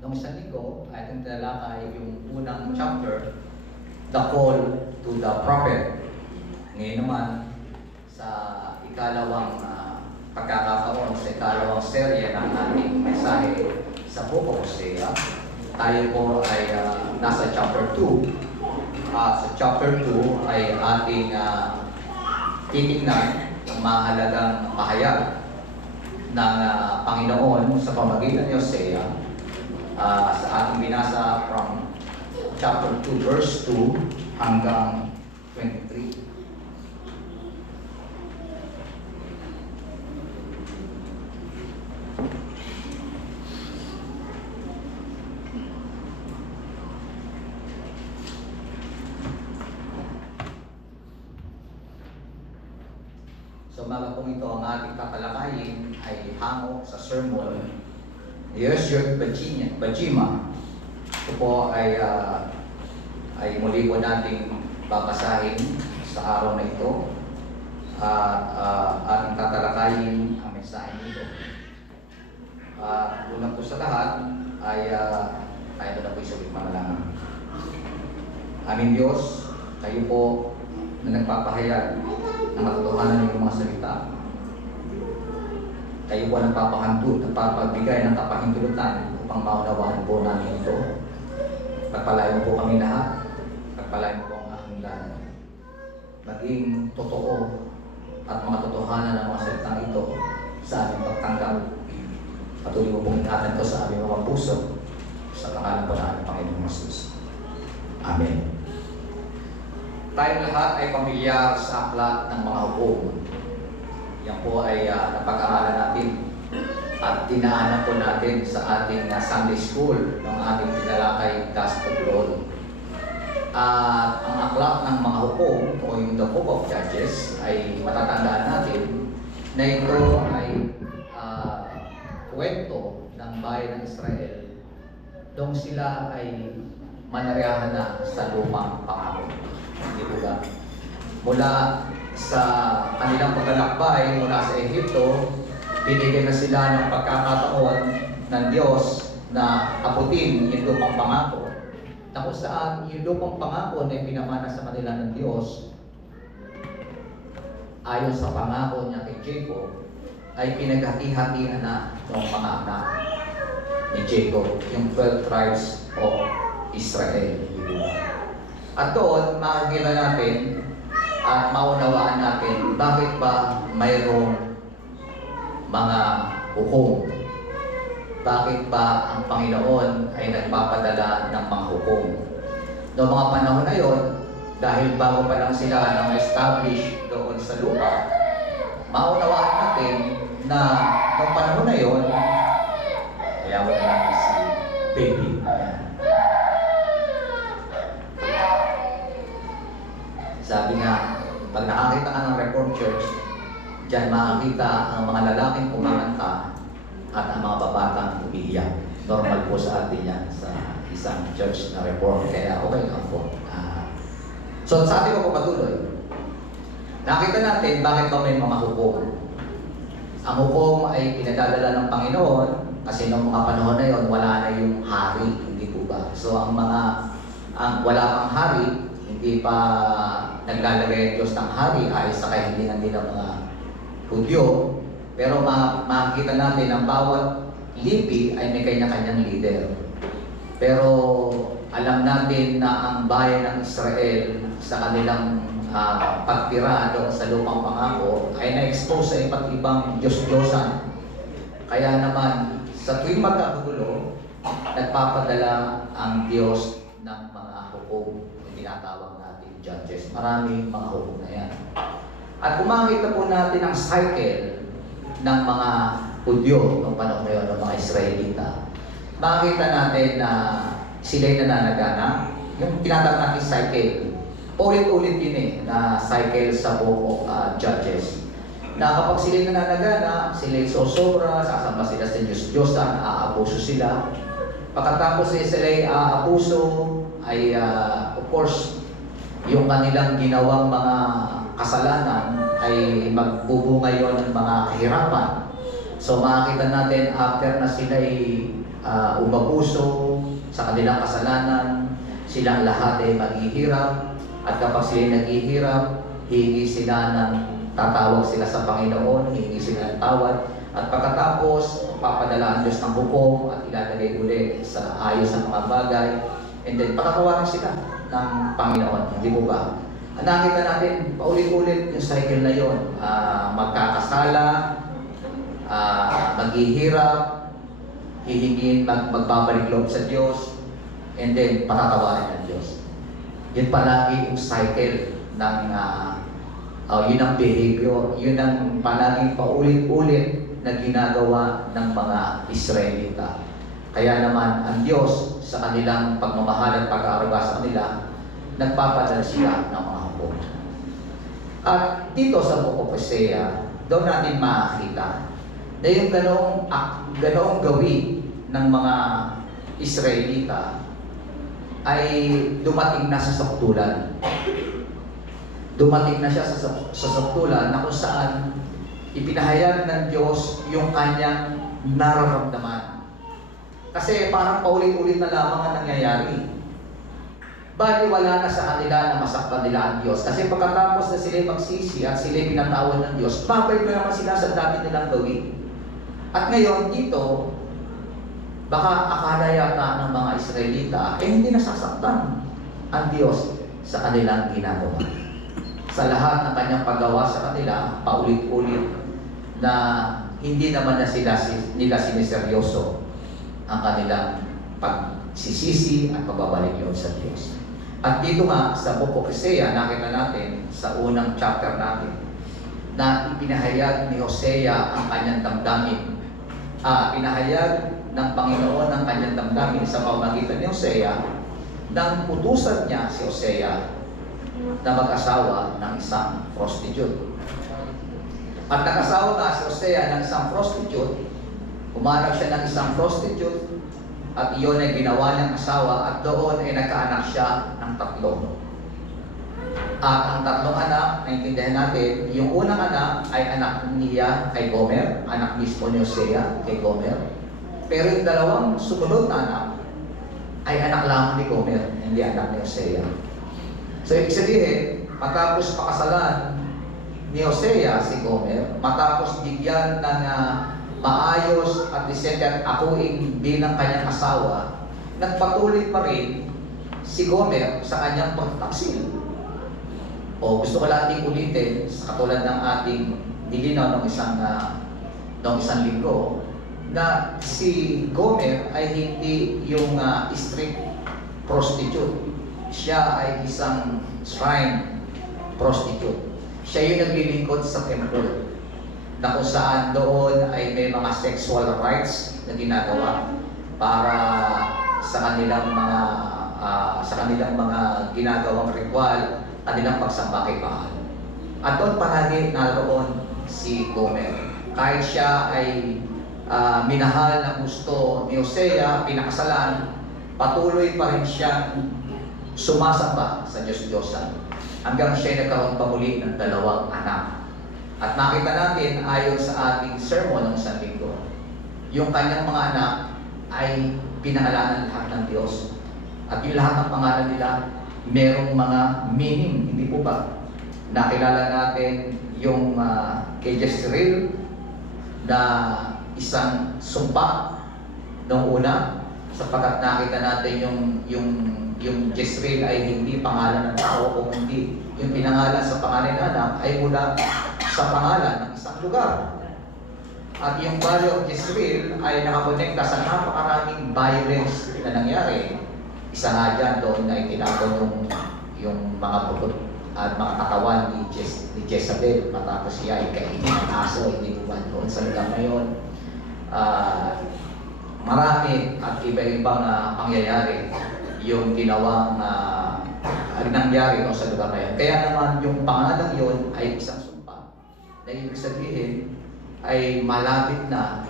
Noong isang linggo, ay ating tinalakay yung unang chapter, The Call to the Prophet. Ngayon naman, sa ikalawang pagkakataon, sa ikalawang serye ng ating mensahe sa Book of Hosea, tayo po ay nasa chapter 2. Sa chapter 2 ay ating titignan ang mahalagang pahayag ng Panginoon sa pamamagitan ni Hosea sa ating binasa from chapter 2 verse 2 hanggang 23. So umaga pong ito ang ating tatalakayin ay hango sa sermon ni Yosef Bajima. Ito po ay muli po nating babasahin sa araw na ito at ating tatalakayin ang mensahe nito. Una po sa lahat ay tayo na po isabit manalangin. Aming Diyos, kayo po na nagpapahayag ng katotohanan ng mga salita. Kayo po nagpapagbigay ng kapahintulutan upang maunawaan po namin ito. Pagpalain mo po kami lahat. Pagpalain mo po ang aking lahat. Maging totoo at mga totohanan ng mga salitang ito sa aming pagtanggap. Patuloy mo pong ingatan ko sa aming mga puso sa pangalan po ng aming Panginoong Jesus. Amen. Tayong lahat ay pamilyar sa aklat ng mga hukom. Yan po ay napag-aralan natin at dinaanan po natin sa ating Sunday School ng ating tinalakay Gospel Road. At ang aklat ng mga hukom o yung The Book of Judges ay matatandaan natin na ito ay kwento ng bayan ng Israel noong sila ay manaryahan na sa lumang pangako. Hindi po ba? Mula sa kanilang paglalakbay mula sa Ehipto, binigyan na sila ng pagkakataon ng Diyos na abutin yung lupang pangako. Na kung saan yung lupang pangako na pinamana sa kanila ng Diyos, ayon sa pangako niya kay Jacob, ay pinaghati-hatian na ng mga anak ni Jacob, yung 12 tribes of Israel. At doon, makikita natin at maunawaan natin bakit ba mayroong mga hukom. Bakit ba ang Panginoon ay nagpapadala ng mga hukom. Noong mga panahon na yon, dahil bago pa lang sila nang establish doon sa lupa, maunawaan natin na noong panahon na yon, kaya mo na natin si baby. Sabi nga, pag nakakita ka ng Reformed Church, dyan makakita ang mga lalaking kumanta at ang mga babatang umiiyak. Normal po sa atin yan sa isang church na Reformed, kaya okay lang po. So sa atin po patuloy, nakita natin bakit ba may mga hukom. Ang hukom ay pinadadala ng Panginoon kasi noong mga panahon na yon, wala na yung hari, hindi po ba? So wala pang hari, hindi pa naglalagay ang Diyos ng hari ay sa kahilingan din ng mga Hudyo. Pero makikita natin ang bawat lipi ay may kanya-kanyang leader. Pero alam natin na ang bayan ng Israel sa kanilang pagtira doon sa lupang pangako ay na-expose sa iba't ibang Diyos-Diyosan. Kaya naman sa tuwing magkagulo, nagpapadala ang Diyos ng mga hukom na tinatawag natin judges. Maraming mga hukom na yan. At kung makikita po natin ang cycle ng mga Hudyo ng panahon na yun, ng mga Israelita, makikita natin na sila'y nananagana. Yung tinatawag natin cycle, ulit-ulit yun na cycle sa Book of Judges. Na kapag sila'y nananagana, sila'y sosobra, sasamba sila sa Diyos-Diyosan, aabuso sila. Pagkatapos sila'y aabuso, ay of course, yung kanilang ginawang mga kasalanan ay magbubunga yon ng mga kahirapan. So makikita natin after na sila ay umabuso sa kanilang kasalanan, silang lahat ay maghihirap, at kapag sila naghihirap, hihingi sila ng tatawag sila sa Panginoon, hihingi sila ng tawad, at pagkatapos, papadala ang Diyos ng hukom at ilalagay uli sa ayos ng mga bagay, and then patatawarin sila ng Panginoon, hindi po ba? Nakita natin paulit-ulit yung cycle na yun, magkakasala, maghihirap, hihingin, magbabalik loob sa Diyos, and then patatawarin ng Diyos. Yun palagi yung cycle ng yun ang behavior, yun ang palaging paulit-ulit na ginagawa ng mga Israelita. Kaya naman ang Diyos sa kanilang pagmamahal at pag-aaruga sa kanila, nagpapadala sila ng mga hukom. At dito sa Book of Hosea, doon natin makakita na yung ganoong gawin ng mga Israelita ay dumating na sa saktulan. Dumating na siya sa saktulan na kung saan ipinahayag ng Diyos yung kanyang nararamdaman. Kasi parang paulit-ulit na lamang ang nangyayari. Bali wala na sa kanila na masaktan nila ang Diyos. Kasi pagkatapos na sila magsisi at sila pinatawad ng Diyos, babalik na naman sila sa dati nilang gawin. At ngayon dito, baka akala yata ng mga Israelita, hindi nasasaktan ang Diyos sa kanilang ginagawa. Sa lahat ng kanyang paggawa sa kanila, paulit-ulit na hindi naman na nila siniseryoso ang kanilang pagsisisi at pagbabalik yun sa Diyos. At dito nga, sa Book of Hosea, nakita natin sa unang chapter natin na ipinahayag ni Hosea ang kanyang damdamin. Pinahayag ng Panginoon ang kanyang damdamin sa pamamagitan ni Hosea nang utusan niya si Hosea na mag-asawa ng isang prostitute. At nag-asawa nga si Hosea ng isang prostitute, umanap siya ng isang prostitute, at iyon ay ginawa niyang asawa, at doon ay nagkaanak siya ng 3. At ang 3 anak, naintindihan natin, yung unang anak ay anak niya kay Gomer, anak mismo ni Hosea kay Gomer. Pero yung 2 sumunod na anak ay anak lamang ni Gomer, hindi anak ni Hosea. So ibig sabihin, matapos pakasalan ni Hosea si Gomer, matapos bigyan ng maayos at descendant akuing bilang kanyang asawa, nagpatuloy pa rin si Gomer sa kanyang pagtaksil. O gusto ko lang ulitin, katulad ng ating nilinaw ng isang linggo, na si Gomer ay hindi yung street prostitute. Siya ay isang shrine prostitute. Siya yung naglilingkod sa temple, na kung saan doon ay may mga sexual rights na ginagawa para sa kanilang mga ginagawang ritual, kanilang pagsamba kay Baal. At doon palagi naroon si Gomer. Kahit siya ay minahal na gusto ni Hosea, pinakasalan, patuloy pa rin siyang sumasamba sa Diyos-Diyosan hanggang siya nagkaroon pa muli ng 2 anak. At nakita natin, ayon sa ating sermon ng isang linggo, yung kanyang mga anak ay pinangalanan lahat ng Diyos. At yung lahat ng pangalan nila, merong mga meaning, hindi po ba? Nakilala natin yung kay Jezreel na isang sumpa noong una, sapagkat nakita natin yung Jezreel ay hindi pangalan ng tao, kung hindi yung pinangalan sa pangalan ng anak ay mula sa pangalan ng isang lugar. At yung Valley of Jezreel ay nakakonekta sa napakaraming violence na nangyari. Isa nga dyan, doon ay tinapon yung mga bukod at mga katawan ni Jezabel matapos siya ay kainin ng aso, hindi po ba doon sa lugar na yun. Marami at iba-ibang pangyayari yung ginawang nangyari sa lugar na yun. Kaya naman yung pangalang yun ay isang sumpa na ibig sabihin ay malapit na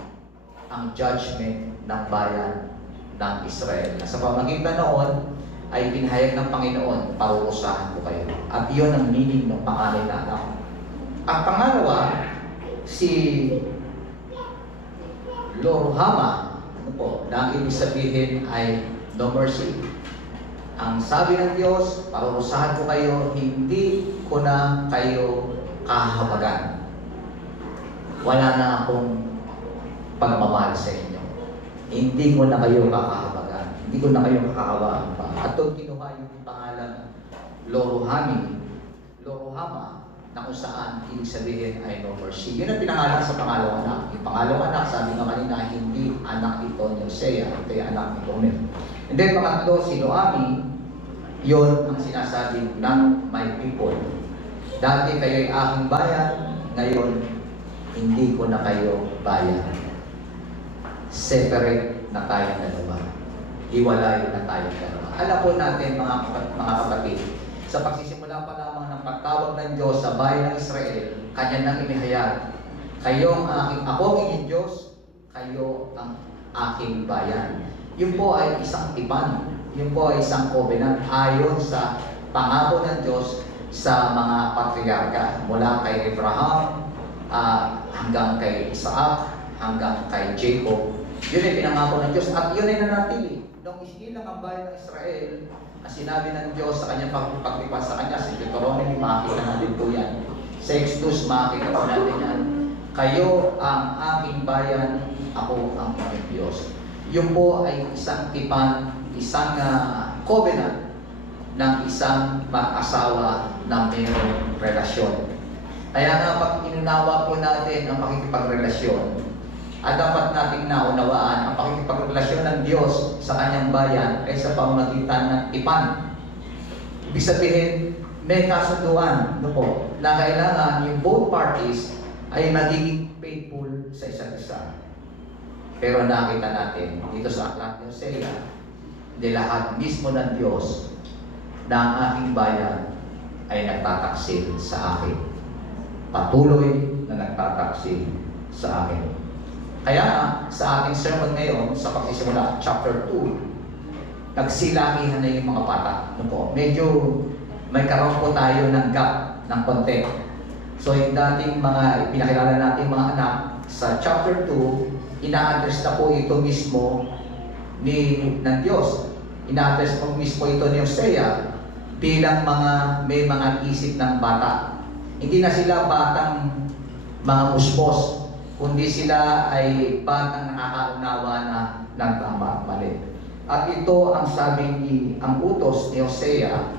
ang judgment ng bayan ng Israel. Sa pamagitan noon ay pinahayag ng Panginoon, parurusahan ko kayo. At iyon ang meaning ng pangalan na anak. Ang pangalawa, si Loruhama, ano po, na ang ibig sabihin ay no mercy. Ang sabi ng Diyos, parurusahan ko kayo, hindi ko na kayo kahabagan. Wala na akong pagmamahal sa inyo. Hindi ko na kayo kakahabagan. Hindi ko na kayo kakahawaan pa. At doon kinuha yung pangalan Loruhama, na kung saan ibig sabihin ay no mercy. Yun ang pinangalan sa pangalawang anak. Yung pangalawang anak, sabi nga kanina, hindi anak ito ni Hosea, ito yung anak ni Gomer. And then pangatlo, si Noami, yun ang sinasabi ng my people. Dati kayo'y aking bayan, ngayon hindi ko na kayo bayan. Separate na tayong dalawa. Hiwalay na tayong dalawa. Alam po natin mga kapatid, sa pagsisimula pa lamang ng pagtawag ng Diyos sa bayan ng Israel, kanya nang inihayag, ako ang inyong Diyos, kayo ang aking bayan. Yun po ay isang tipan. Yun po ay isang covenant ayon sa pangako ng Diyos sa mga patriarka mula kay Abraham hanggang kay Isaac, hanggang kay Jacob. Yun ay pinangako ng Diyos at yun ay nanatili. Nung isinilang ang bayan ng Israel, ang sinabi ng Diyos sa kanyang pagpagtipan sa kanya, sa Deuteronomy, makikita natin po yan. Sa Exodus, makikita po natin yan. Kayo ang aking bayan, ako ang inyong Diyos. Yun po ay isang tipan, isang covenant ng isang mag-asawa na mayroong relasyon. Kaya nga pag inunawa po natin ang pakikipagrelasyon, at dapat nating naunawaan ang pakikipagrelasyon ng Diyos sa kanyang bayan ay sa pamamagitan ng tipan. Ibig sabihin, may kasunduan na kailangan yung both parties ay magiging faithful sa isa't isa. Pero nakita natin dito sa aklat ni Hosea, lahat mismo ng Diyos na ang aking bayan ay nagtataksil sa akin. Patuloy na nagtataksil sa akin. Kaya sa ating sermon ngayon, sa pagsisimula, chapter 2, nagsilakihan na yung mga bata. Medyo may karoon po tayo ng gap ng konti. So yung dating mga pinakilala natin mga anak, sa chapter 2, ina-address na po ito mismo ng Diyos. Ina-address po mismo ito ni Hosea bilang may mga isip ng bata. Hindi na sila batang mga muspos, kundi sila ay batang nakakaunawa na ng tama at mali. At ito ang ang utos ni Hosea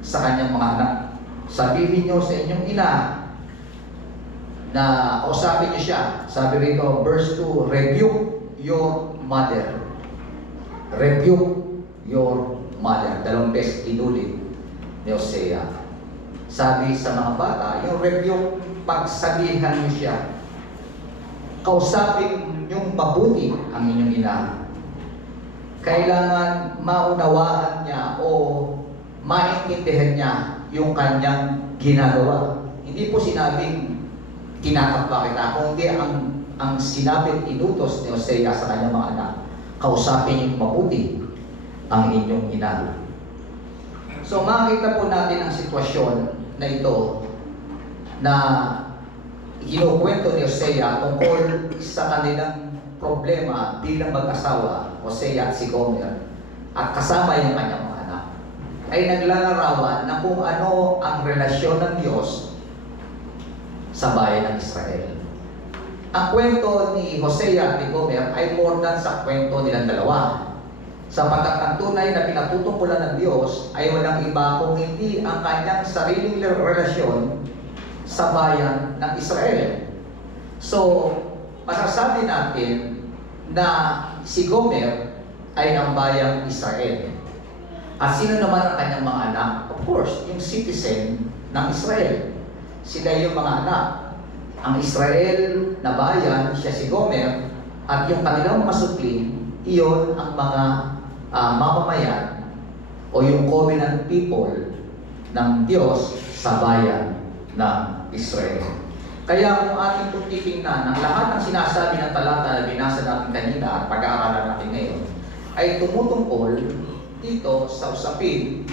sa kanyang mga anak. Sabihin niyo sa inyong ina na, o sabi niyo siya, sabi rito, verse 2, rebuke your mother. Rebuke your mother. Dalawang beses inulit ni Hosea. Sabi sa mga bata, yung rebuke, pagsabihan niyo siya. Kausapin niyong mabuti ang inyong ina. Kailangan maunawaan niya o maintindihan niya yung kanyang ginagawa. Hindi po sinabing tinatakpa kita, kundi ang sinabi inutos ni Hosea sa kanyang mga anak, kausapin niyong mabuti ang inyong ina. So makikita po natin ang sitwasyon na ito na kinukwento ni Hosea tungkol sa kanilang problema bilang mag-asawa, Hosea at si Gomer, at kasama yung kanyang mga anak, ay naglalarawan na kung ano ang relasyon ng Diyos sa bayan ng Israel. Ang kwento ni Hosea at ni Gomer ay more than sa kwento nilang dalawa. Sapagkat ang tunay na pinatutungkulan ng Diyos ay walang iba kung hindi ang kanyang sariling relasyon sa bayan ng Israel. So, masasabi natin na si Gomer ay ang bayang Israel. At sino naman ang kanyang mga anak? Of course, yung citizen ng Israel. Sila yung mga anak. Ang Israel na bayan, siya si Gomer, at yung kanilang mga supling, iyon ang mga mamamayan o yung covenant people ng Diyos sa bayan ng Israel. Kaya kung ating kung titingnan, ang lahat ng sinasabi ng talata na binasa natin kanina at pag-aaralan natin ngayon, ay tumutungkol dito sa usapin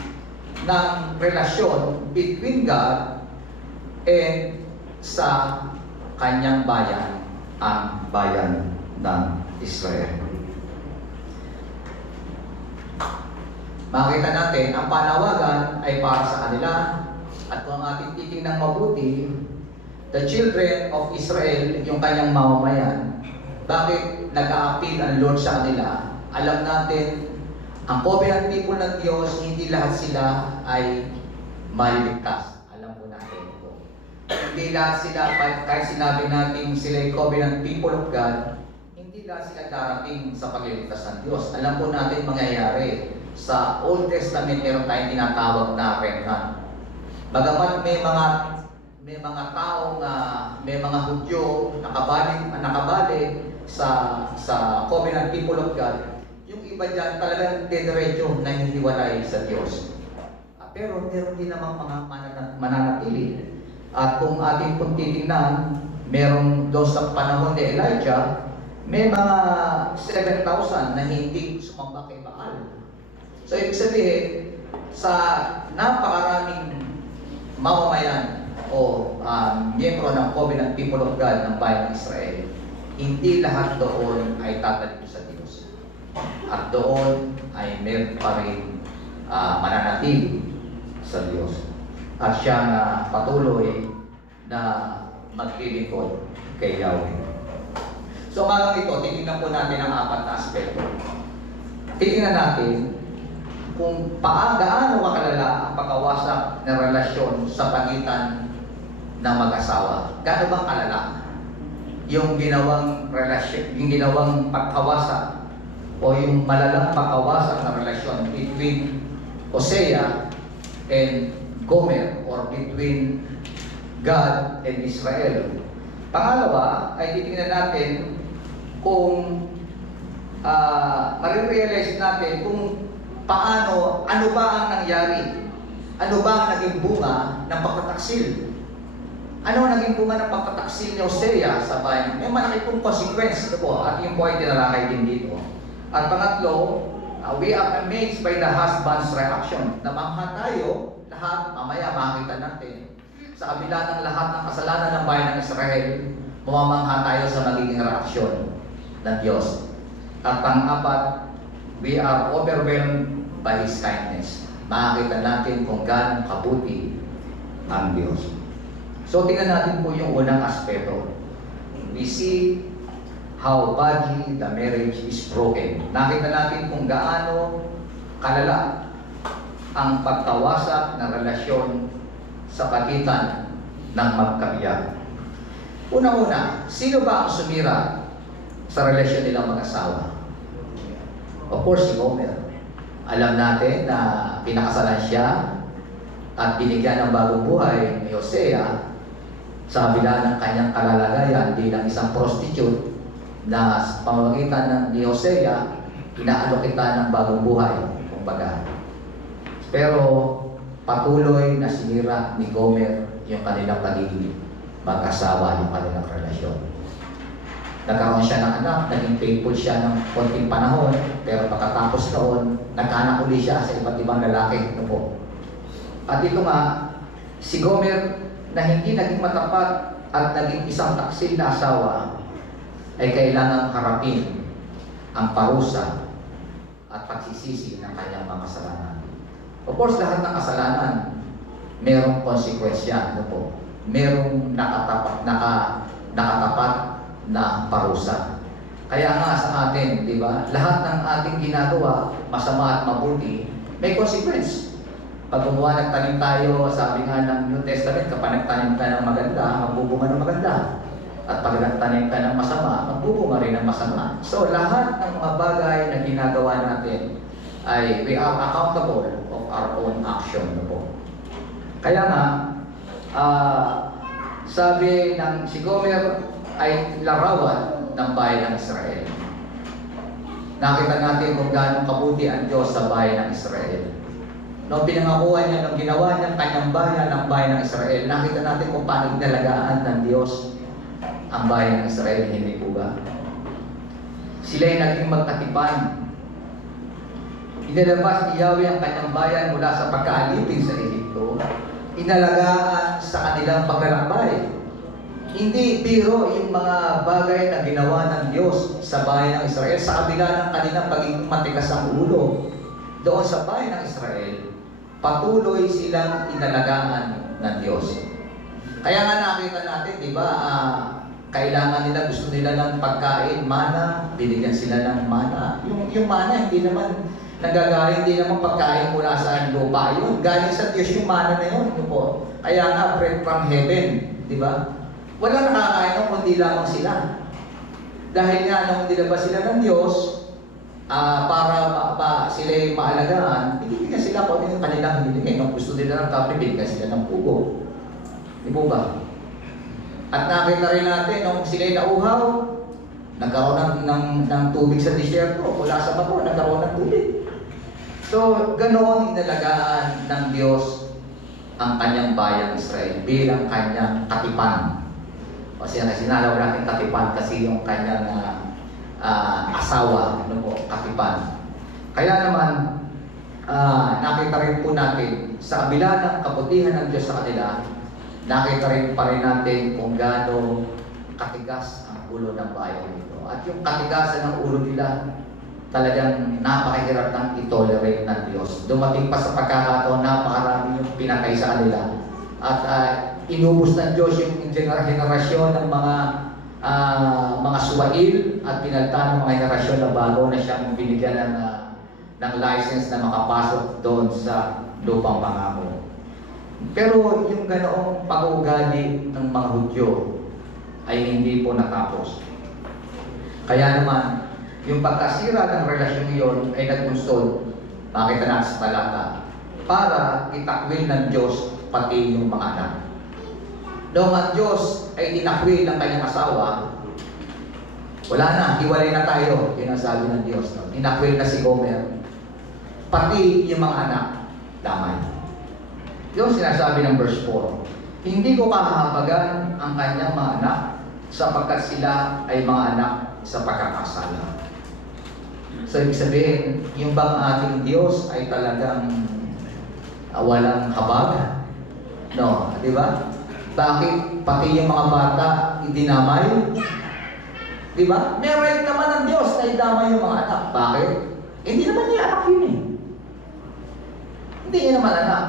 ng relasyon between God and sa kanyang bayan, ang bayan ng Israel. Makita natin, ang panawagan ay para sa kanila, at kung ating titingnan mabuti, the children of Israel, yung kanyang mamamayan, bakit nag-a-appeal ang Lord sa kanila? Alam natin, ang covenant people ng Diyos, hindi lahat sila ay maliligtas. Alam po natin po. Hindi lahat sila, kahit sinabi natin sila ay covenant people of God, hindi lahat sila darating sa pagliligtas ng Diyos. Alam po natin mangyayari. Sa Old Testament, meron tayong tinatawag na remnant. Bagamat may mga taong may mga Hudyo nakabalik sa covenant people of God, yung iba dyan talagang dediretso na hihiwalay sa Diyos. Pero meron din namang mga mananatili. At kung ating kung titingnan, meron doon sa panahon ni Elijah, may mga 7,000 na hindi sumamba kay Baal. So ibig sabihin, sa napakaraming mamamayan o miyembro ng covenant people of God ng bayan ng Israel, hindi lahat doon ay tatalikod sa Diyos. At doon ay meron pa rin mananatili sa Diyos. At siya na patuloy na maglilingkod kay Yahweh. So umagang ito, titingnan po natin ang apat na aspeto. Titingnan natin kung gaano kalala ang pagkawasak ng relasyon sa pagitan ng mag-asawa. Gaano bang kalala yung ginawang relasyon, yung ginawang pagkawasak o yung malalang pagkawasak ng relasyon between Hosea and Gomer, or between God and Israel. Pangalawa ay titingnan natin kung marirealize natin kung paano, ano ba ang nangyari? Ano ba ang naging bunga ng pagtataksil? Ano ang naging bunga ng pagtataksil ni Hosea sa bayan? May malaki pong consequence ito po, at yung po ay tinalakay din dito. At pangatlo, we are amazed by the husband's reaction. Namangha tayo, lahat, mamaya makita natin, sa kabila ng lahat ng kasalanan ng bayan ng Israel, mamamangha tayo sa magiging reaksyon ng Diyos. At pang-apat, we are overwhelmed by His kindness. Makikita natin kung gaano kabuti ang Diyos. So, tingnan natin po yung unang aspeto. We see how badly the marriage is broken. Nakita natin kung gaano kalala ang pagkawasak ng relasyon sa pagitan ng magkabiyak. Una-una, sino ba ang sumira sa relasyon nilang mag-asawa? Of course, si Gomer. Alam natin na pinakasalan siya at binigyan ng bagong buhay ni Hosea sa kabila ng kanyang kalalagayan bilang isang prostitute na sa pamamagitan ni Hosea, inaalok kita ng bagong buhay, kumbaga. Pero patuloy na sinira ni Gomer yung kanilang pagiging mag-asawa, yung kanilang relasyon. Nagkaroon siya ng anak, naging faithful siya ng konting panahon, pero pagkatapos noon, nagkaanak uli siya sa iba't ibang lalaki. Ano po? At ito nga, si Gomer na hindi naging matapat at naging isang taksil na asawa, ay kailangang harapin ang parusa at pagsisisi ng kanyang mga kasalanan. Of course, lahat ng kasalanan, merong konsekwensya. Ano po? Merong nakatapat na parusa. Kaya nga sa atin, di ba, lahat ng ating ginagawa, masama at mabuti, may consequence. Pag gumawa nagtanim tayo, sabi nga ng New Testament, kapag nagtanim ka ng maganda, magbubunga ng maganda. At pag nagtanim ka ng masama, magbubunga rin ng masama. So lahat ng mga bagay na ginagawa natin ay we are accountable of our own action. No po. Kaya nga, sabi ng si Gomer ay larawan ng bayan ng Israel. Nakita natin kung gaano kabuti ang Diyos sa bayan ng Israel. Nung pinangakuha niya, nung ginawa niya kanyang bayan ng bayan ng Israel, nakita natin kung paano inalagaan ng Diyos ang bayan ng Israel, hindi po ba? Sila'y naging magkatipan. Inilabas ni Yahweh ang kanyang bayan mula sa pagkaalipin sa Ehipto. Inalagaan sa kanilang paglalakbay. Hindi biro yung mga bagay na ginawa ng Diyos sa bayan ng Israel sa kabila ng kanilang pagiging matigas ang ulo. Doon sa bayan ng Israel, patuloy silang inalagaan ng Diyos. Kaya nga nakita natin, di ba, kailangan nila, gusto nila ng pagkain, mana, binigyan sila ng mana. Yung mana, hindi naman nagagaling, hindi naman pagkain mula sa lupa yun. Galing sa Diyos yung mana na yun. Yun po. Kaya nga, bread from heaven, di ba? Wala nakakain ng kundi lamang sila. Dahil nga, nung nilabas sila ng Diyos, para sila'y maalagaan, binibigyan sila kung ano yung kanilang hinilingin. Nung gusto nila ng kape, binigyan sila ng pugo. Di po ba? At nakita rin natin, nung sila'y nauhaw, nagkaroon ng tubig sa disyerto, mula sa bato, nagkaroon ng tubig. So, ganoon inalagaan ng Diyos ang kanyang bayang Israel bilang kanyang katipan. Kasi sinalaw natin katipan kasi yung kanyang asawa, ano po, katipan. Kaya naman, nakita rin po natin, sa kabila ng kabutihan ng Diyos sa kanila, nakita rin pa rin natin kung gaano katigas ang ulo ng bayan nito. At yung katigasan ng ulo nila, talagang napakahirap ng itolerate ng Diyos. Dumating pa sa pagkakataon, napakarami yung pinatay sa kanila. At inubos ng Diyos yung henerasyon ng mga suwail at pinalta ng mga henerasyon na bago na siyang binigyan ng license na makapasok doon sa lupang pangako. Pero yung ganoong pag-uugali ng mga Hudyo ay hindi po natapos. Kaya naman, yung pagkasira ng relasyon iyon ay nagbunsod, makita natin sa talata, para itakwil ng Diyos pati yung mga anak. Noong ang Diyos ay tinakwil ng kanyang asawa, wala na, hiwalay na tayo, yun ang sabi ng Diyos. No? Tinakwil na si Gomer, pati yung mga anak, damay. Yung sinasabi ng verse 4, hindi ko kahahabagan ang kanyang mga anak sapagkat sila ay mga anak sa pagkakasala. So, ibig sabihin, yung bang ating Diyos ay talagang walang habag? No, di ba? Bakit pati yung mga bata idinamay? Di ba? May right naman ng Diyos na idamay yung mga anak. Bakit? Hindi naman niya anak yun eh. Hindi niya naman anak.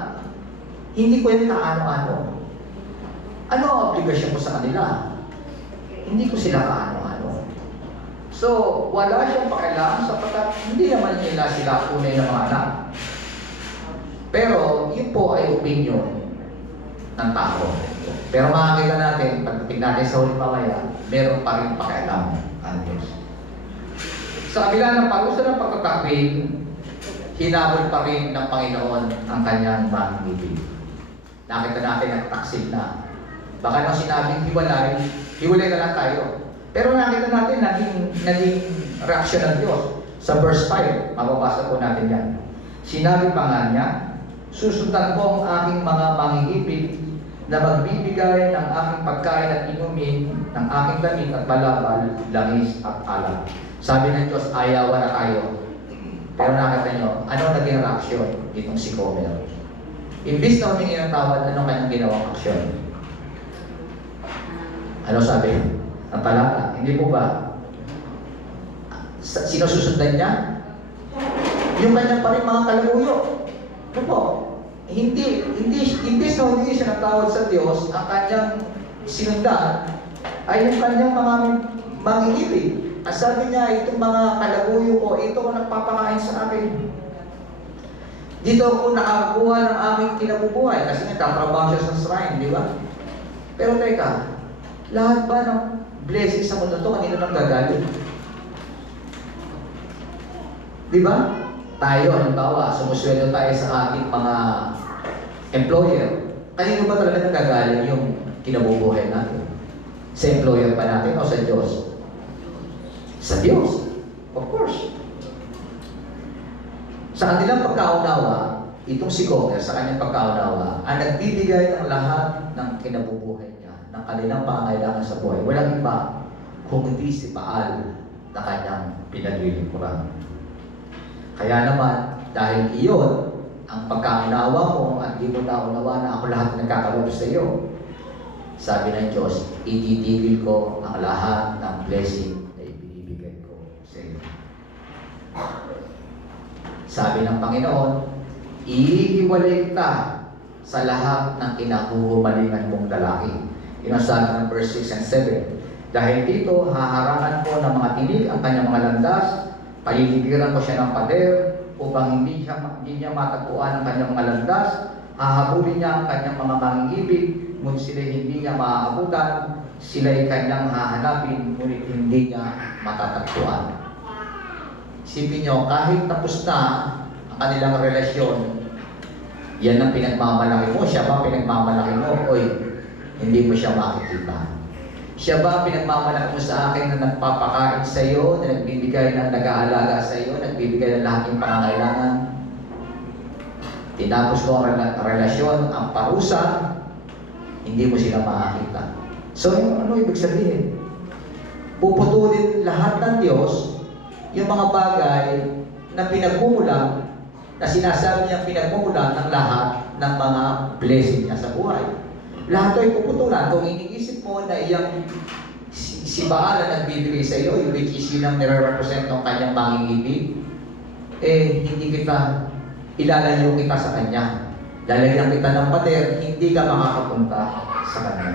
Hindi ko yung kaano-ano. Ano ang obligasyon ko sa kanila? Hindi ko sila kaano-ano. So, wala siyang pakialam sapagkat hindi naman nila sila unay ng mga anak. Pero, yun po ay opinion ng tao. Pero makakita natin, pagdating natin sa huli mamaya, meron pa rin pakialam ang Diyos. Sa kabila ng parusa ng pagkakakwil, hinabol pa rin ng Panginoon ang kanyang pag-ibig. Nakita natin ang taksil na. Baka nang sinabing hiwalay na lang tayo. Pero nakita natin naging reaksyon ng Diyos. Sa verse 5, mababasa po natin yan. Sinabi pa nga niya, susundan ko ang aking mga mangingipit na magbibigay ng aking pagkain at inumin, ng aking damit at balabal, langis at alak. Sabi ng Diyos, ayawan na tayo. Pero nakita nyo, ano naging reaksyon itong si Gomer? Imbis na humingi ng tawad, ano kanyang ginawang aksyon? Ano sabi? Ang talata, hindi po ba? Sino susundan niya? Yung kanyang pa rin mga kalaguyo. Ano po? Imbis na humingi siya ng tawad sa Diyos, ang kanyang sinundan ay yung kanyang mga mangingibig. Ang sabi niya, itong mga kalaguyo ko, ito ko nagpapakain sa akin. Dito ako nakakuha ng aming kinabubuhay kasi nagtatrabaho siya sa shrine, di ba? Pero teka, lahat ba ng blessing sa mundo to kanino nang gagaling? Di ba? Tayo, halimbawa, sumusweldo tayo sa ating mga employer. Kanino ba talaga nang gagaling yung kinabubuhay natin? Sa employer ba natin o sa Diyos? Sa Diyos. Of course. Sa kanilang pagkaunawa, itong si Gomer, sa kanyang pagkaunawa, ang nagbibigay ng lahat ng kinabubuhay niya, ng kanilang pangangailangan sa buhay. Walang iba, kung hindi si Baal na kanyang pinaglilingkuran. Kaya naman, dahil iyon, ang pagkaunawa mo at di mo naunawa na ako lahat nagkakaroon sa iyo, Sabi ng Diyos, ititigil ko ang lahat ng blessing na ibinibigay ko sa iyo. Sabi ng Panginoon, iihiwalay kita sa lahat ng kinahuhumalingan mong lalaki. Yun ang sabi ng verse 6 and 7. Dahil dito, haharangan ko ng mga tinig ang kanyang mga landas, paliligiran ko siya ng pader, upang hindi niya matagpuan ang kanyang mga landas, hahabulin niya ang kanyang mga mangingibig, ngunit sila hindi niya maaabutan, sila'y kanyang hahanapin, ngunit hindi niya matatagpuan. Isipin niyo, kahit tapos na ang kanilang relasyon, yan ang pinagmamalaki mo. Siya ba pinagmamalaki mo? Oy, hindi mo siya makikita. Siya ba pinagmamalaki mo sa akin na nagpapakain sa iyo, na nagbibigay ng nag-aalaga sa iyo, nagbibigay ng lahat ng pangangailangan? Tinapos ko ang relasyon, ang parusa, hindi mo sila makakita. So, ano ibig sabihin? Puputulin lahat ng Diyos yung mga bagay na pinagmumulan, na sinasabi niya pinagmumulan ng lahat ng mga blessing niya sa buhay. Lahat ito ay puputulan. Kung iniisip mo na iyang si Baal na nagbibigay sa iyo, yung which is yun ang nire-represent ng kanyang mangingibig, hindi kita ilalayo kita sa kanya. Lalagyan kita ng pader, hindi ka makakapunta sa kanya.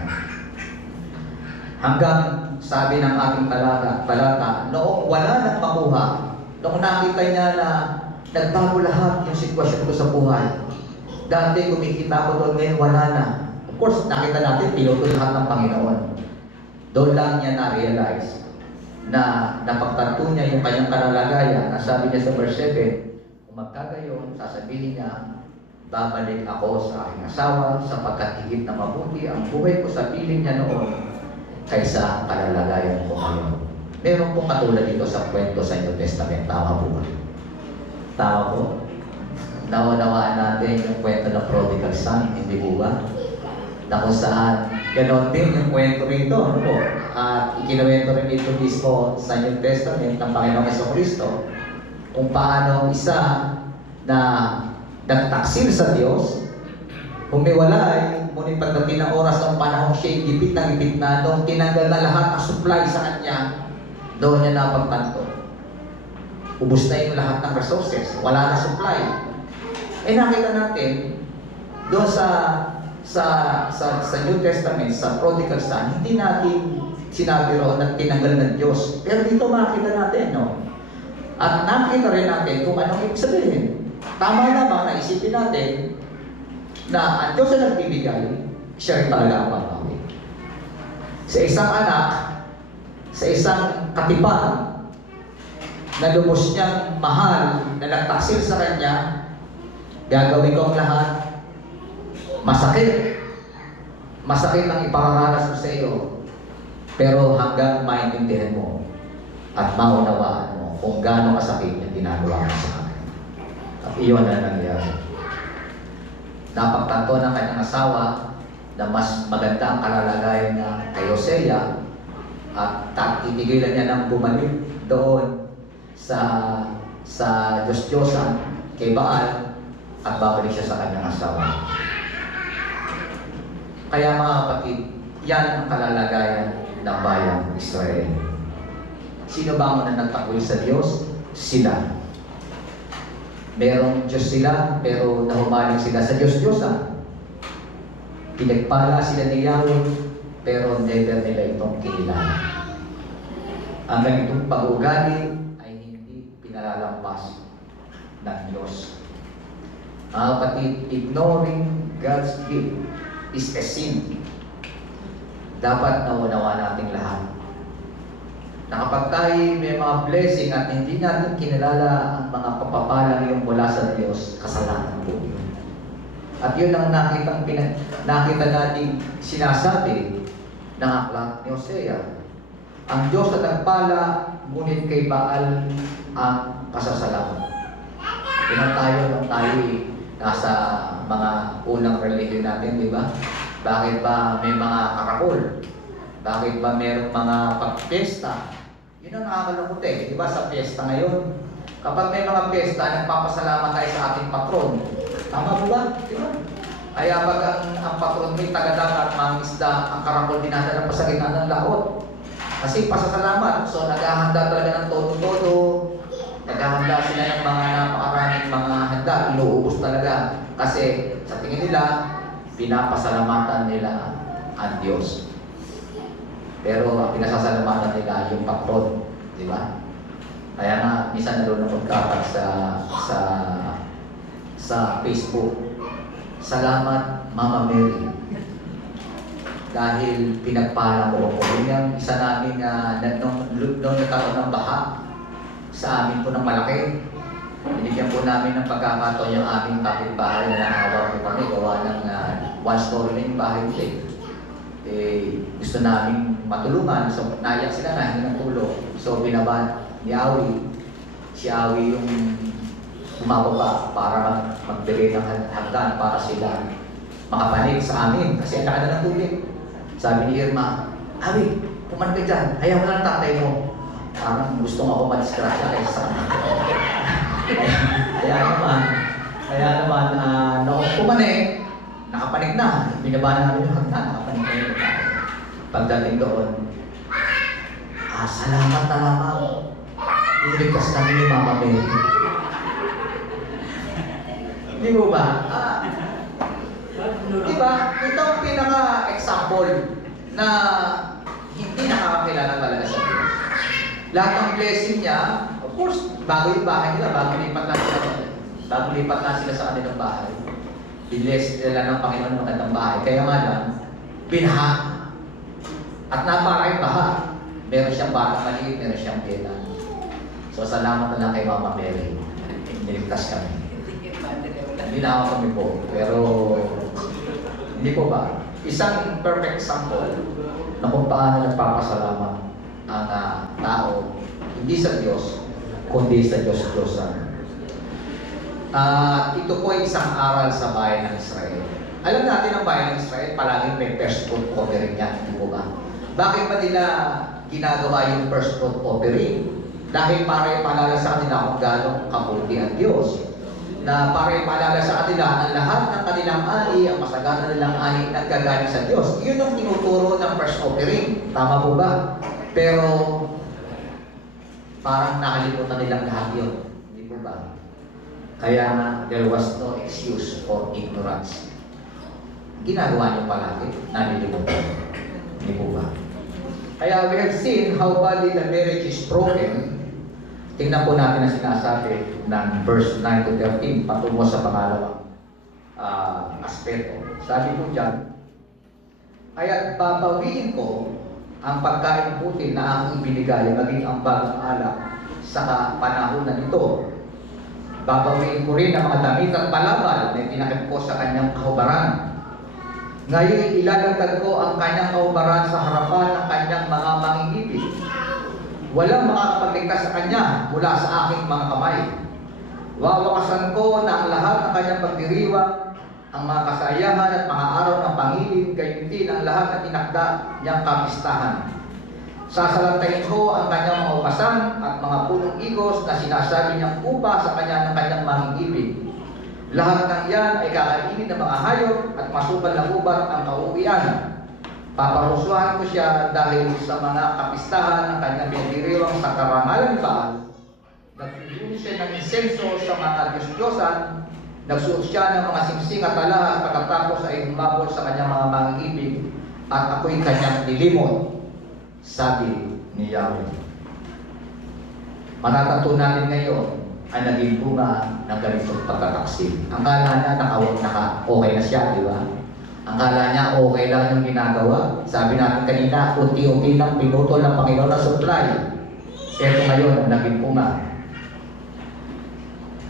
Hanggang sabi ng ating talata, noong wala nang makuha, noong nakita niya na nagbago lahat yung sitwasyon ko sa buhay. Dati kumikita ko doon, ngayon wala na. Of course, nakita natin, pinuto lahat ng Panginoon. Doon lang niya na-realize na napagtanto niya yung kanyang kalalagayan. Ang sabi niya sa verse 7, kung magkagayon, sasabihin niya, babalik ako sa aking asawa sapagkat higit na mabuti ang buhay ko sa piling niya noon kaysa kalalagayan ko ngayon. Meron pong katulad dito sa kwento sa New Testament. Tama po ba? Tama po? Naunawaan natin yung kwento ng prodigal son, hindi po ba? Na kung saan, ganoon din yung kwento rito. Ano po? At ikinuwento rin ito mismo sa New Testament ng Panginoong Jesucristo kung paano isa na nagtaksil sa Diyos, humiwalay, ngunit pagdating ng oras ng panahon siya'y gipit na nung tinanggal na lahat ang supply sa kanya, doon niya napagtanto. Ubus na yung lahat ng resources, wala na supply. Nakita natin, doon sa New Testament, sa prodigal son, hindi natin sinabi roon na tinanggal ng Diyos. Pero dito makita natin, no? At nakita rin natin kung anong ibig sabihin. Tama lamang na isipin natin na ang Diyos na nagbibigay, siya rin talaga ang pagbawi. Sa isang anak, sa isang katipan, na lubos niyang mahal, na nagtaksil sa kanya, gagawin ko ang lahat. Masakit. Masakit ang ipararanas ko sa iyo. Pero hanggang maintindihan mo at maunawaan mo kung gaano kasakit yung ginagawa mo sa akin. At iyon na nangyari. Napagtanto ng kanyang asawa na mas maganda ang kalalagayan niya kay Hosea at titigilan niya ng bumalik doon sa Diyos-Diyosan kay Baal at babalik siya sa kanyang asawa. Kaya mga kapatid, yan ang kalalagayan ng bayang Israel. Sino ba ang nagtakwil sa Diyos? Sila. Merong Diyos sila, pero nahumaling sila sa Diyos-Diyosan. Pinagpala sila ni Yahweh, pero never nila itong kinilala. Ang ganitong pag-ugali ay hindi pinalalampas ng Diyos. Mga kapatid, ignoring God's gift is a sin. Dapat naunawa natin lahat. Na kapag tayo may mga blessing at hindi natin kinilala ang mga papapalang yung mula sa Diyos, kasalanan po yun. At yun ang nakita natin sinasabi ng aklat ni Hosea. Ang Diyos na nagpala, ngunit kay Baal ang pasasalamat. Yun tayo nasa mga unang relihiyon natin, di ba? Bakit ba may mga karakol? Bakit ba mayroong mga pagpesta? Yun ang nakakalungkot eh. Di ba sa piyesta ngayon? Kapag may mga piyesta, nagpapasalamat tayo sa ating patron. Tama po ba? Di ba? Kaya pag ang patron may taga-dagat, mga isda, ang karambol dinadala pa sa gitna ng laot. Kasi pasasalamat. So naghahanda talaga ng todo-todo. Naghahanda sila ng mga napakaraming mga handa. Inuubos talaga. Kasi sa tingin nila, pinapasalamatan nila ang Diyos. Pero ang pinasasalamatan nila yung patron. Di ba? Kaya nga, minsan nalulungkot ka sa Facebook. Salamat, Mama Mary. Dahil pinagpala mo ako. Yun yung isa namin nung nagkaroon ng baha sa amin po ng malaki. Binigyan po namin ng pagkakataon yung aming kapitbahay na nakawa po kami. Gawa ng one story na yung bahay ko. Gusto namin matulungan. So, naiyak sila na hindi ng tulong. So, binaba ni Awi. Si Awi yung bumababa para magbigay ng hagdan para sila makapanig sa amin kasi ang laki na ng tubig. Sabi ni Irma, Awi, pumanig ka dyan, ayaw mo lang tatay mo. Parang gusto mo ako madisgrasya kaysa sa kanya. Kaya naman, noong pumanig, nakapanig na. Binaba na namin yung hagdan, nakapanig na yun. Pagdating doon, salamat na lamang. Iligtas namin ni Mama Mary. Di mo ba? Di ba? Ito ang pinaka-example na hindi nakakakilala talaga sa Diyos. Lahat ng blessing niya, of course, bago yung bahay nila, bago lipat na sila sa kanilang bahay. Bless nila ng Panginoon ng magandang bahay. Kaya nga lang, binaha. At naparay baha. Meron siyang batang maliit, meron siyang pena. So, salamat na lang kay Mama Mary. Niligtas kami. Hindi na ako kami po. Pero, hindi po ba? Isang perfect example na kung paano nagpapasalamat ang tao, hindi sa Diyos, kundi sa Diyos-Diyosan. Ito po ay isang aral sa bayan ng Israel. Alam natin ang bayan ng Israel, palaging may first fruit offering yan, hindi po ba? Bakit ba nila ginagawa yung first fruit offering? Dahil para ipaalala sa kanila kung gano'ng kabuti ang Diyos. Na para ipaalala sa kanila ang lahat ng kanilang ani, ang masagana nilang ani nagkagaling sa Diyos. Yun ang tinuturo ng first offering. Tama po ba? Pero parang nakalimutan nilang lahat yun. Hindi po ba? Kaya nga, there was no excuse for ignorance. Ginagawa niyo palagi, nalilimutan. Hindi po ba? Kaya we have seen how badly the marriage is broken. Tingnan po natin ang sinasabi ng verse 9 to 13 patungo sa pangalawang aspeto. Sabi po dyan, kaya't babawiin ko ang pagkain putin na aking ibinigay maging ang bagong alak sa panahon na nito. Babawiin ko rin ang mga damit at palabal na itinakip ko sa kanyang kahubaran. Ngayon ilalagdag ko ang kanyang kahubaran sa harapan ng kanyang mga mangingibig. Walang makakapagligtas sa kanya mula sa aking mga kamay. Wawakasan ko na ang lahat ng kanyang pagdiriwang, ang mga kasayahan at mga araw ng pangilin, gayon din ang lahat ng tinakda niyang kapistahan. Sasalantayin ko ang kanyang mga upasan at mga punong igos na sinasabi niyang upa sa kanya ng kanyang mangingibig. Lahat ng yan ay kakainin ng mga hayop at masupal na gubat ang kauwian. Paparusuhan ko siya dahil sa mga kapistahan ng kanyang pinagdiriwang sa karangalan ni Baal. Nagsusuot siya ng insenso sa mga Diyos-Diyosan. Nagsuot siya ng mga singsing at alahas pagkatapos ay humabol sa kanyang mga mangingibig at ako'y kanyang nilimot, sabi ni Yahweh. Matatanto natin ngayon ay naging bunga ng ganitong pagkataksil. Ang kala niya okay na siya, di ba? Ang kala niya okay lang yung ginagawa. Sabi natin kanina, unti-unti lang pinutol ng Panginoon na supply. Ito ngayon ang naging bunga.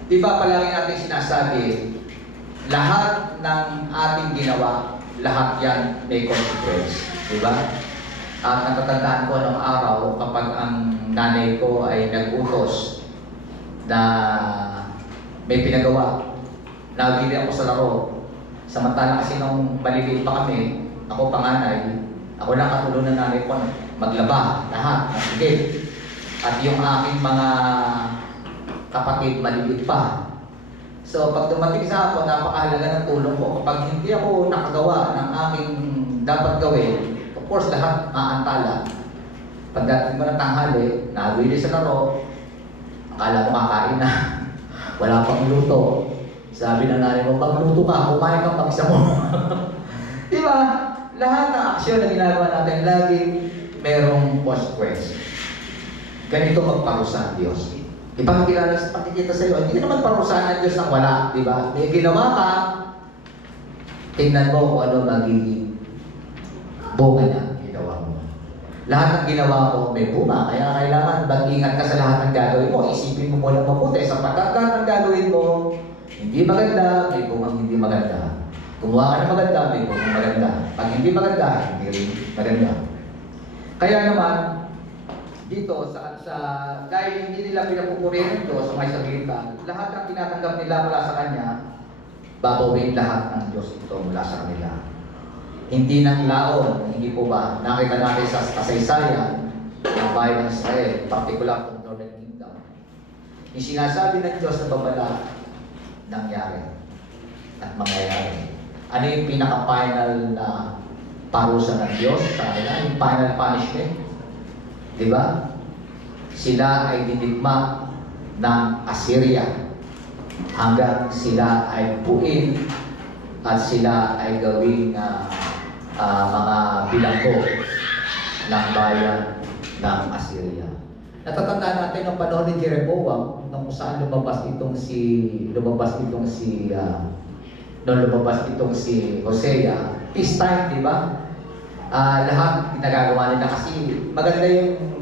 Di ba palagi natin sinasabi, lahat ng ating ginawa, lahat yan may consequence. Di ba? At natatandaan ko nung araw kapag ang nanay ko ay nag-utos na may pinagawa, nabili ako sa laro. Samantala kasi nung maliliit pa kami, ako panganay, ako lang katulong ng nanay ko maglaba, lahat, masigit. At yung aking mga kapatid maliliit pa. So, pag dumating sa ako, napakahalaga ng tulong ko. Kapag hindi ako nakagawa ng aking dapat gawin, of course, lahat maantala. Pagdating mo ng tanghali, nabili sa laro, akala mo kakain na. Wala pang luto. Sabi ng nanay mo, pag luto ka, kumain ka pag-isa mo. Di ba? Lahat ng aksyon na ginagawa natin, lagi merong consequence. Ganito magparusa ang Diyos. Ipakikilala sa pakikita sa iyo, hindi ka naman parusahan ng Diyos ng wala, di ba? May ginawa ka, tingnan mo kung ano magiging bunga niya, ginawa mo. Lahat ng ginawa ko may bunga, kaya kailangan mag-ingat ka sa lahat ng gagawin mo. Isipin mo muna mabuti, sapagkat lahat ng gagawin mo, hindi maganda, may bungang hindi maganda. Kumuha ka ng maganda, may bungang maganda. Pag hindi maganda, hindi rin maganda. Kaya naman, dito, dahil hindi nila pinapupuri ng Diyos sa may saglitan, lahat ng tinatanggap nila mula sa Kanya, babawin lahat ng Diyos ito mula sa kanila. Hindi ng laon, hindi po ba? Nakita natin sa kasaysayan ng bayan ng Israel, particular ng Northern Kingdom. Yung sinasabi ng Diyos na babala, nangyari at mangyayari. Ano yung pinaka-final na parusa ng Diyos sa kanila? Yung final punishment? Diba? Sila ay dinikma ng Assyria hanggang sila ay buin at sila ay gawing mga bilanggo ng bayan ng Assyria. Natatandaan natin ang panahon ni Jeroboam nung saan lumabas itong si Hosea. Peace time, di ba? Lahat ginagawa nila kasi maganda yung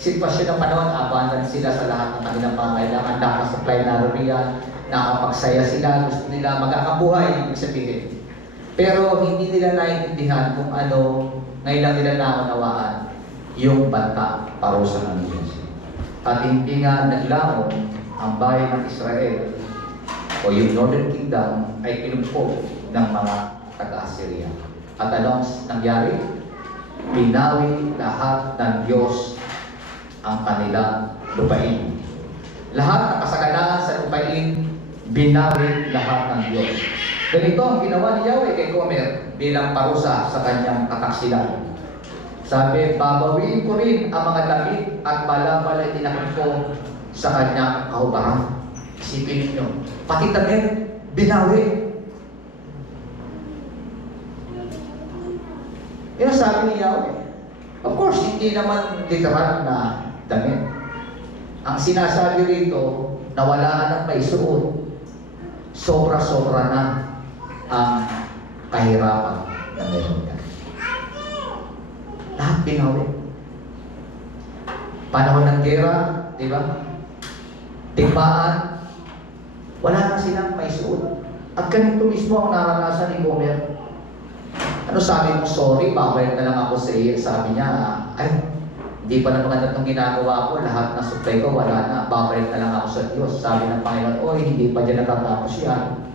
sitwasyon ng panahon, abangan sila sa lahat ng kanilang mga kailangan, nakasupply na riyan, nakapagsaya sila, gusto nila magkakabuhay, ibig sabihin. Pero hindi nila naiintindihan kung ano, ngayon lang nila naunawaan yung banta parusa ng Diyos. At hindi nga naglaon ang bayan ng Israel o yung Northern Kingdom ay kinumpog ng mga taga-Assyria. At anong nangyari? Binawi lahat ng Diyos ang kanilang lupain. Lahat ng kasaganaan sa lupain, binawi lahat ng Diyos. Ganito ang ginawa ni Yahweh kay Gomer bilang parusa sa kanyang kataksilan. Sabi, babawiin ko rin ang mga damit at bala-bala tinakip ko sa kanyang kahubaran. Isipin ninyo, pati damit, binawi. Yan ang sabi ni Yahweh. Of course, hindi naman literal na damit. Ang sinasabi rito, na wala ka ng maisuot, sobra-sobra na ang kahirapan na meron ka. Lahat binawi. Panahon ng gera, di ba? Tigmaan, wala na silang maisuot. At ganito mismo ang naranasan ni Gomer. Ano sabi mo, sorry, babalik na lang ako sa iyo. Sabi niya, ay, hindi pa na maganda itong ginagawa ko, lahat ng supply ko, wala na, babalik na lang ako sa Diyos. Sabi ng Panginoon, oy, hindi pa dyan natatapos yan.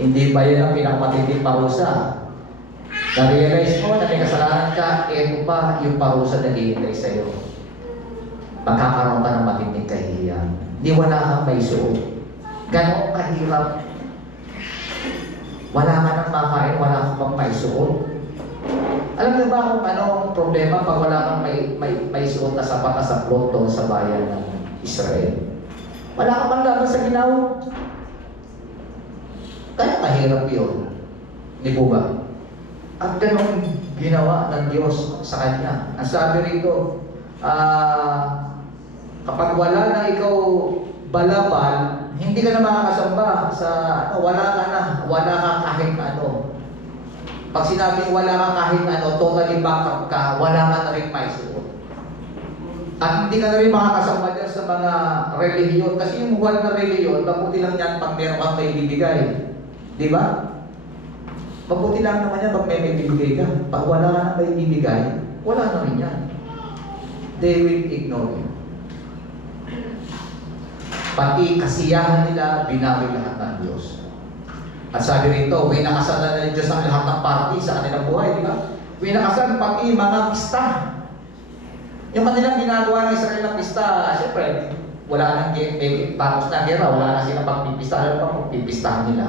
Hindi pa yan ang pinakamatinding parusa. Na-realize mo na may kasalanan ka, ito pa yung parusa na hihintay sa iyo. Magkakaroon ka ng matinding kahihiyan. Hindi wala kang may suot. Ganon kahirap. Wala ka nang makain, wala kang pang may suot. Alam niyo ba kung ano ang problema pag wala kang may suot na sapat na saplot doon sa bayan ng Israel? Wala ka pang laban sa ginaw. Kaya kahirap yun. Hindi po ba? At ganun ginawa ng Diyos sa kanya. Ang sabi rito, kapag wala na ikaw balabal, hindi ka na makakasamba sa wala ka na, wala ka kahit ano. Pag sinabing wala ka kahit ano, totally bankrupt ka, wala ka na rin maisuot. At hindi ka na rin makakasamba dyan sa mga relihiyon. Kasi yung buwan na relihiyon, mabuti lang yan pag meron kang may bibigay. Di ba? Mabuti lang naman yan pag may bibigay ka. Pag wala ka na may bibigay, wala na rin yan. They will ignore you. Pati kasiyahan nila, binawi lahat ng Diyos. At sabi rito, winakasan na ng Diyos ang lahat ng party sa kanilang buhay, di ba? Winakasan pati mga pista. Yung kanilang ginagawa ng Israel na pista, siyempre, wala nang may tapos na gera, wala na silang pagpipistahan, ano pa pagpipistahan nila.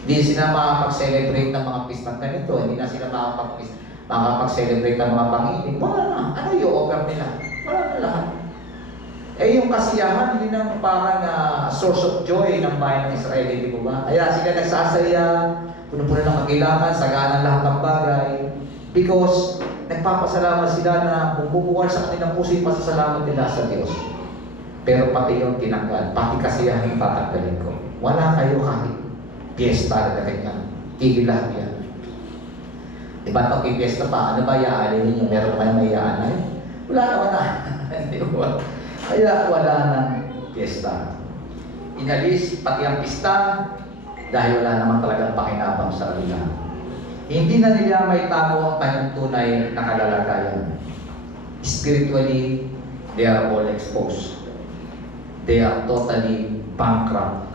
Hindi sila makakapag-celebrate ng mga pistang ganito, hindi na sila makakapag-celebrate ng mga pangibig. Wala na. Ano yung offer nila? Wala na lahat. Eh yung kasiyahan, hindi na parang source of joy ng bayan ng Israel, hindi mo ba? Kaya sila nagsasaya, puno-puno ng kagilangan, sagana lahat ng bagay. Because nagpapasalamat sila na bumubuwal sa kanilang puso yung pasasalamat nila sa Diyos. Pero pati yung tinanggal, pati kasiyahan yung tatanggalin ko. Wala kayo kahit piyesta na ganyan. Tigil lahat yan. Diba ito piyesta pa? Ano ba iaalin ninyo? Meron kayo may iaalay? Wala naman na. Hindi ba? Kaya wala ng piyesta. Inalis pati ang pista dahil wala naman talagang pakinabang sa kanila. Hindi na nila may tago ang kanyang tunay na kalalagayan. Spiritually, they are all exposed. They are totally bankrupt.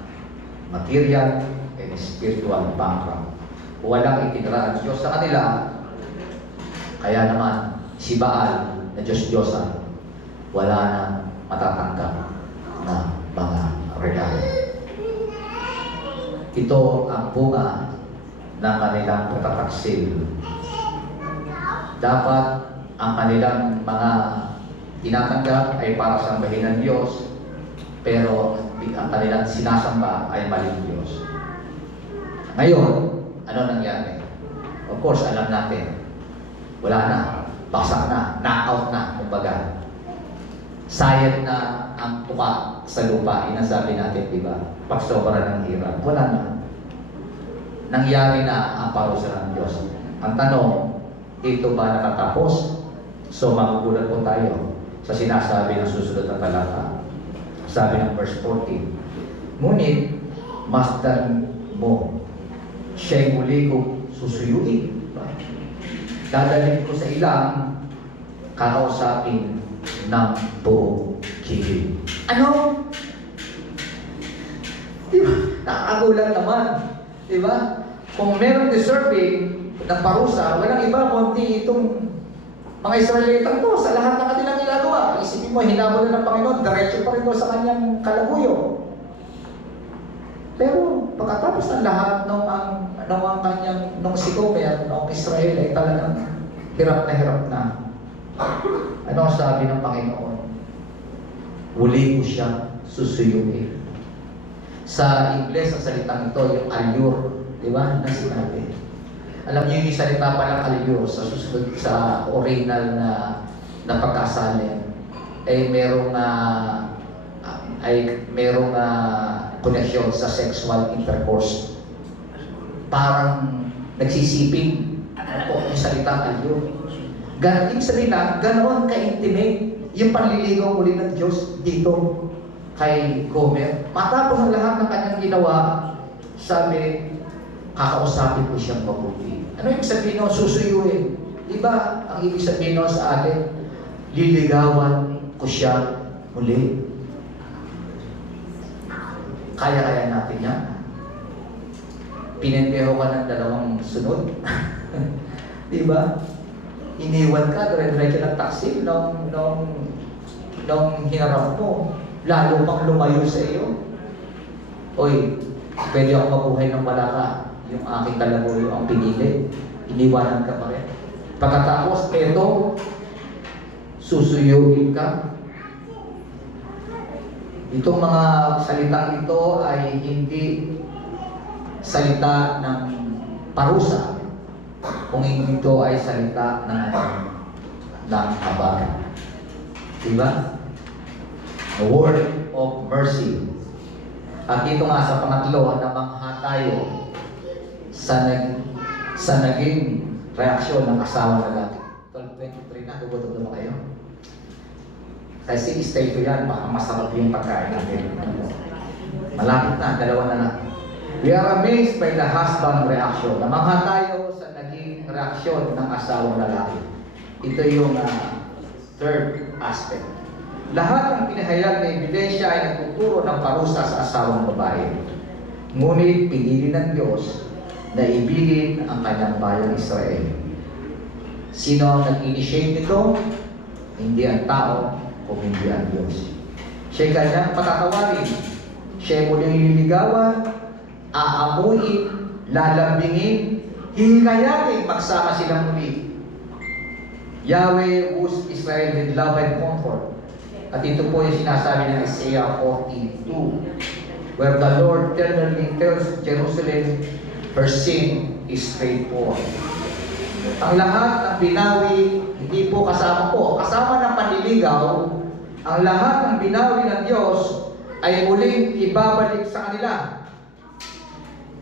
Material and spiritual bankrupt. Walang itinira ang Diyos sa kanila. Kaya naman, si Baal na Diyos-Diyosan, wala nang matatanggap na mga regalo. Ito ang bunga ng kanilang pagtataksil. Dapat ang kanilang mga tinatanggap ay para sa bahin ng Diyos, pero ang kanilang sinasamba ay maling Diyos. Ngayon, ano nangyari? Of course, alam natin, wala na, baksak na, knockout na, kumbaga. Sayad na ang tuka sa lupa, inasabi natin, di ba? Pagsobra ng hirap, wala na. Nangyari na ang parusa ng Diyos. Ang tanong, ito ba nakatapos? So magugulat po tayo sa sinasabi ng susunod na talata. Sabi ng verse 14, ngunit, masdan mo, siya'y muli kong susuyuin. Dadalhin ko sa ilang kakausapin ng buong kilig. Ano? Diba? Nakakagulat naman. Diba? Kung meron deserving ng parusa, walang iba kundi itong mga Israelitang to sa lahat ng kanilang ginagawa. Isipin mo, hinabola ng Panginoon, diretso pa rin sa kanyang kalaguyo. Pero pagkatapos ng lahat nung si Gomer, nung Israel ay talagang hirap na. Ano ang sabi ng Panginoon? Huli ko siya susuyuin. Sa Ingles, ang salitang ito, yung allure, di ba? Na sinabi. Alam niyo yung salita palang allure sa susunod sa original na pagkasalin ay merong koneksyon sa sexual intercourse. Parang nagsisiping. Ano po yung salitang allure? Ibig sabihin na, ganoon ka-intimate yung panliligaw muli ng Diyos dito kay Gomer. Matapos ang lahat ng kanyang ginawa, sabi, kakausapin ko siyang mabuti. Ano ibig sabihin nun? Susuyuin. Diba ang ibig sabihin nun sa atin? Liligawan ko siya muli. Kaya natin yan. Pinendeho ka ng dalawang sunod. Diba? Iniwan ka, dire-diretso ng taksil nung hinarap mo. Lalo pang lumayo sa iyo. Oy, pwede ako mabuhay ng malaka. Yung aking kalaguyo ang pinili. Iniwanan ka pa rin. Pagkatapos, eto, susuyugin ka. Itong mga salita ito ay hindi salita ng parusa, kung ito ay salita ng habag. Diba? A word of mercy. At ito nga sa pangatlo, namangha tayo sa naging reaksyon ng asawa na lalaki. 12:23 na, gugutom naman kayo. Kasi stay ko yan, baka masarap yung pagkain natin. Malapit na, dalawa na lang. We are amazed by the husband reaction. Namangha tayo sa naging reaksyon ng asawang lalaki. Ito yung third aspect. Lahat ng pinahayag na ebidensya ay nagtuturo ng parusa sa asawang babae. Ngunit pinili ng Diyos na ibigin ang kanyang bayang Israel. Sino ang nag-initiate nito? Hindi ang tao, kung hindi ang Diyos. Siya'y kanyang patatawarin. Siya'y muling liligawan, aamuin, lalambingin, hihikayatin magsama sila muli. Yahweh whose Israel with love and comfort. At ito po yung sinasabi ng Isaiah 42, where the Lord tenderly tells Jerusalem, her sin is paid for. Ang lahat ng binawi, hindi po kasama ng panliligaw, ang lahat ng binawi ng Diyos ay muling ibabalik sa kanila.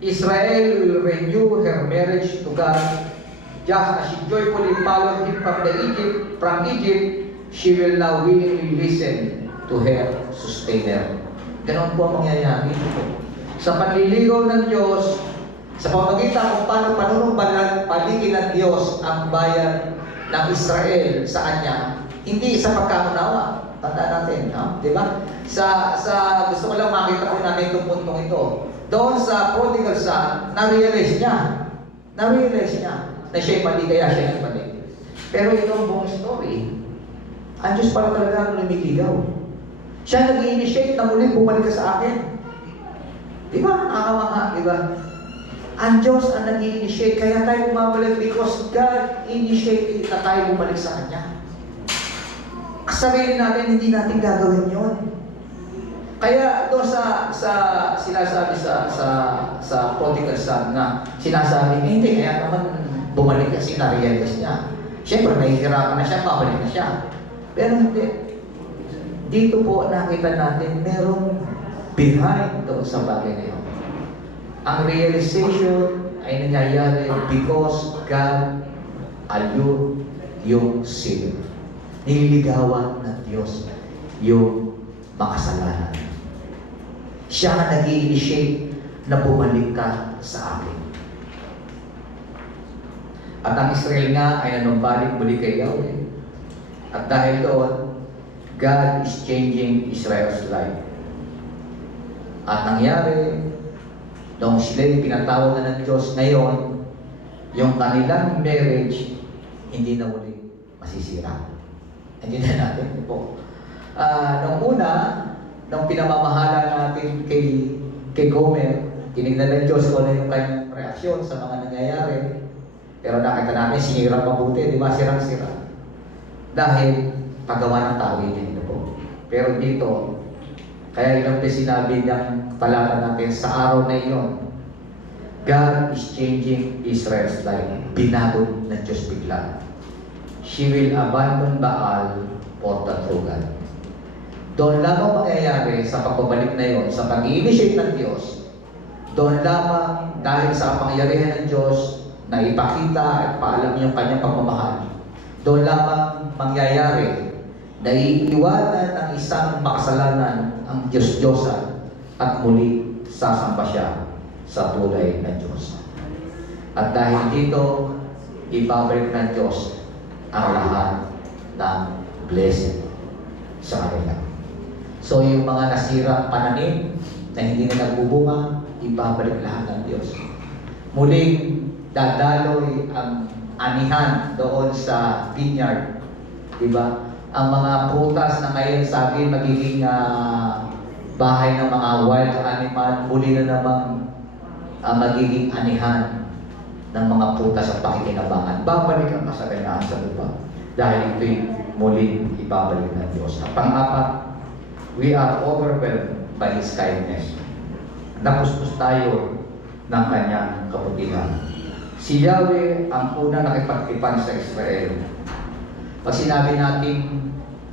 Israel will renew her marriage to God, just as she joyfully followed him from Egypt, she will now willingly listen to her sustainer. Ganon po ang mangyayari po. Sa panliligaw ng Diyos, sa pamagitan kung paano paligid ng Diyos ang bayan ng Israel sa Kanya, hindi sa pagkaunawa. Tandaan natin, di ba? Gusto ko lang makita po natin itong puntong ito. Doon sa prodigal son, na-realize niya na siya'y mali, kaya siya nagmali. Pero itong buong story, ang Diyos pala talaga ang lumiligaw. Siya nag-i-initiate na muli bumalik ka sa akin. Di ba? Nakakawanga, di ba? Ang Diyos ang nag-i-initiate, kaya tayo bumabalik because God initiated na tayo bumalik sa Kanya. Sarili natin, hindi natin gagawin yon. Kaya doon sinasabi sa prodigal son na sinasabi, hindi, kaya naman bumalik kasi na-realize niya. Siyempre, nahihirapan na siya, babalik na siya. Pero hindi. Dito po nakita natin, merong behind doon sa bagay na yun. Ang realization ay nangyayari because God allure yung sin. Nililigawan ng Diyos yung makasalanan. Siya na nag-i-initiate na bumalik ka sa akin. At ang Israel nga ay nanumbalik muli kay Yahweh. At dahil doon, God is changing Israel's life. At nangyari, nung sila'y pinatawag na ng Diyos ngayon, yung kanilang marriage, hindi na muli masisira. Hindi na natin po. Nung una, nung pinamamahala natin kay Gomer, tinignan ng Diyos kung ano yung kanyang reaksyon sa mga nangyayari. Pero nakita natin, sinira mabuti, di ba? Sirang-sira. Dahil paggawa ng tao yun po. Pero dito, kaya ilang sinabi niyang talata natin sa araw na iyon, God is changing Israel's life. Binago ng Diyos bigla. She will abandon Baal for the true God. Doon lamang mangyayari sa pagbabalik na yon, sa pag-i-initiate ng Diyos, doon lamang dahil sa kapangyarihan ng Diyos na ipakita at paalam yung kanyang pagmamahal, doon lamang mangyayari na iiwanan ng isang makasalanan ang Diyos-Diyosan at muli sasamba siya sa tulay ng Diyos. At dahil dito, ibabalik ng Diyos ang lahat ng blessing sa kanila. So yung mga nasirang pananim na hindi na nagbubunga, ibabalik lahat ng Diyos. Muling dadaloy ang anihan doon sa vineyard. Diba? Ang mga prutas na ngayon sabi magiging bahay ng mga wild animal, muli na namang magiging anihan ng mga prutas at pakikinabangan. Babalik ang kasaganaan sa lupa. Dahil ito'y muling ibabalik ng Diyos. At pang-apat, we are overwhelmed by His kindness. Napuspos tayo ng kanyang kabutihan. Si Yahweh ang una nakipagtipan sa Israel. Pag sinabi natin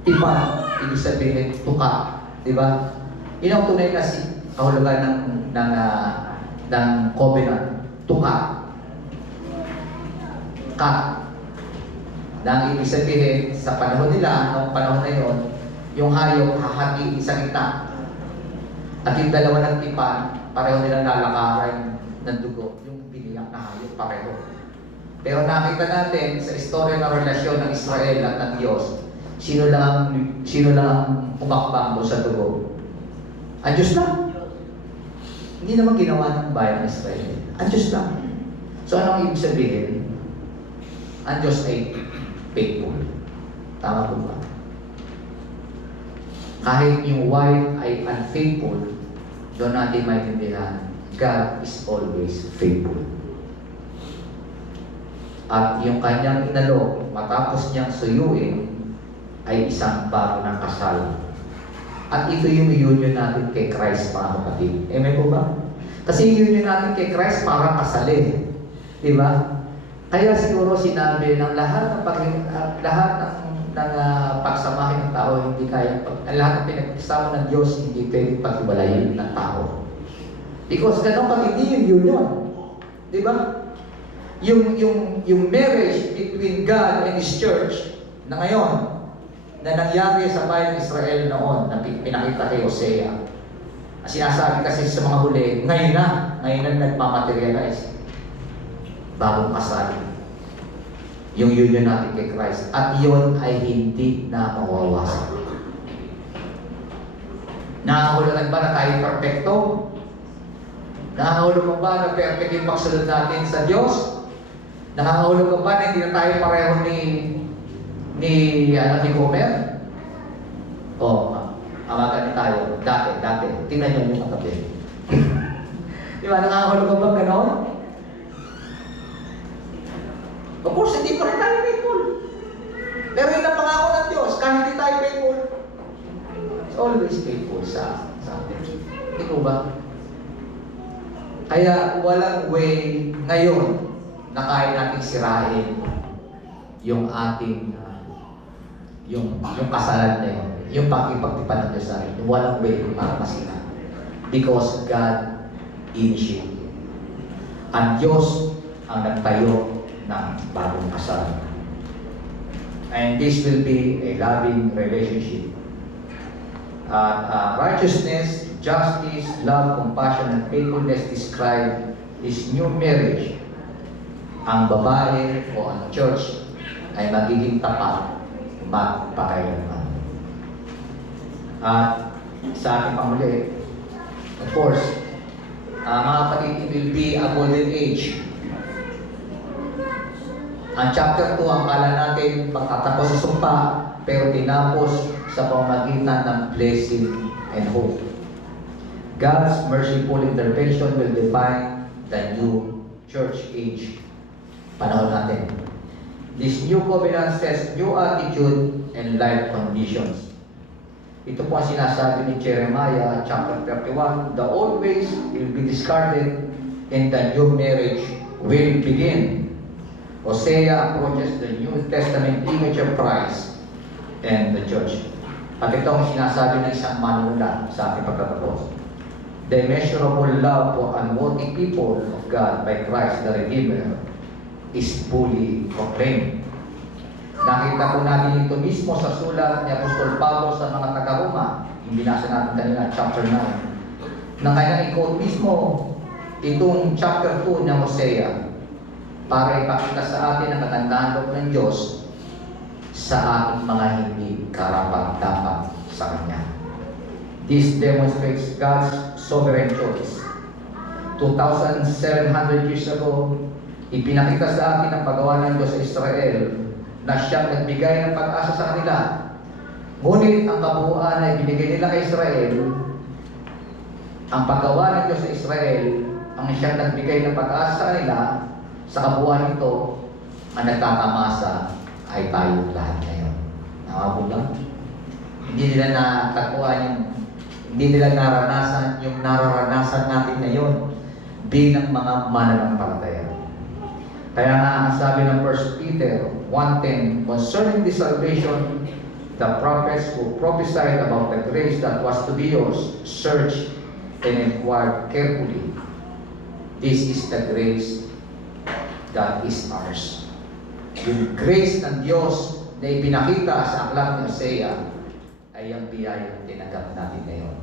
tipan, ibig sabihin tuka, di ba? Yun ang tunay na kahulugan ng covenant, tuka. Ka. Na ibig sabihin sa panahon nila, noong panahon na yon, yung hayop hahati sa gitna. At yung dalawa ng tipan, pareho nilang lalakaran ng dugo. Yung biniyak na hayop, pareho. Pero nakita natin sa istorya ng relasyon ng Israel at ng Diyos, sino lang umakbang doon sa dugo? Ang Diyos lang. Hindi naman ginawa ng bayan ng Israel. Ang Diyos lang. So anong ibig sabihin? Ang Diyos ay faithful. Tama po ba? Kahit yung wife ay unfaithful, doon natin maintindihan, God is always faithful. At yung kanyang inalok, matapos niyang suyuin, ay isang bago ng kasal. At ito yung union natin kay Christ, mga kapatid. Amen po ba? Kasi yung union natin kay Christ parang kasalin. Di ba? Kaya siguro sinabi ng lahat ng pagsamahin ng tao, hindi kaya, lahat ng pinagkasama ng Diyos, hindi pwedeng paghiwalayin ng tao. Because ganun katindi yung union. Di ba? Yung marriage between God and His church na ngayon, na nangyari sa bayan ng Israel noon, na pinakita kay Hosea. Sinasabi kasi sa mga huli, ngayon na nagmamaterialize. Bagong kasal. Yung union natin kay Christ. At yun ay hindi na mawawasan. Nakahulugan ba na tayo perfecto? Nakahulugan ba na perfect yung pagsunod natin sa Diyos? Nakahulugan ba na hindi na tayo pareho ni Homer? Amagan tayo. Dati. Tingnan nyo yung katabi. Di ba? Nakahulugan ba gano'n? Of course, hindi pa rin tayo faithful. Pero yun ang pangako ng Diyos, kahit hindi tayo faithful, it's always faithful sa atin. Ito ba? Kaya walang way ngayon na kaya nating sirain yung ating yung kasalan na yun, yung pagkipagtipan ng Diyos sa atin. Walang way para masira. Because God initiated. Ang Diyos ang nagtayo ng bagong kasal. And this will be a loving relationship. Righteousness, justice, love, compassion, and faithfulness describe this new marriage. Ang babae o ang church ay magiging tapat magpakailanman. At sa ating pamuli, of course, mga kapatid, it will be a golden age. Ang chapter 2, ang kala natin pagtatapos sa sumpa, pero tinapos sa pamamagitan ng blessing and hope. God's merciful intervention will define the new church age. Panahon natin. This new covenant sets new attitude and life conditions. Ito po ang sinasabi ni Jeremiah chapter 31. The old ways will be discarded and the new marriage will begin. Hosea approaches the New Testament image of Christ and the church. At ito ang sinasabi ng isang manunula sa ating pagkatapos. The immeasurable love for unworthy people of God by Christ the Redeemer is fully proclaimed. Nakita po natin ito mismo sa sulat ni Apostol Pablo sa mga taga-Roma. Yung binasa natin kanina, chapter 9. Na kaya i-quote mismo itong chapter 2 ng Hosea para ipakita sa atin ang kagandahan loob ng Diyos sa ating mga hindi karapat-dapat sa Kanya. This demonstrates God's sovereign choice. 2,700 years ago, ipinakita sa atin ang paggawa ng Diyos sa Israel na siyang nagbigay ng pag-asa sa kanila. Ngunit ang kabuuan na ibinigay nila kay Israel, ang paggawa ng Diyos sa Israel, ang siyang nagbigay ng pag-asa sa kanila, sa kabuuan nito, ang nagtatamasa ay tayo lahat ngayon. Nakabog lang? Hindi nila natagpuan hindi nila naranasan yung nararanasan natin ngayon bilang mga mananampalataya. Kaya nga ang sabi ng 1 Peter 1:10, concerning the salvation, the prophets who prophesied about the grace that was to be yours, search and inquire carefully. This is the grace that is ours. Yung grace ng Diyos na ipinakita sa aklat ng Hosea ay ang biyayang tinanggap natin ngayon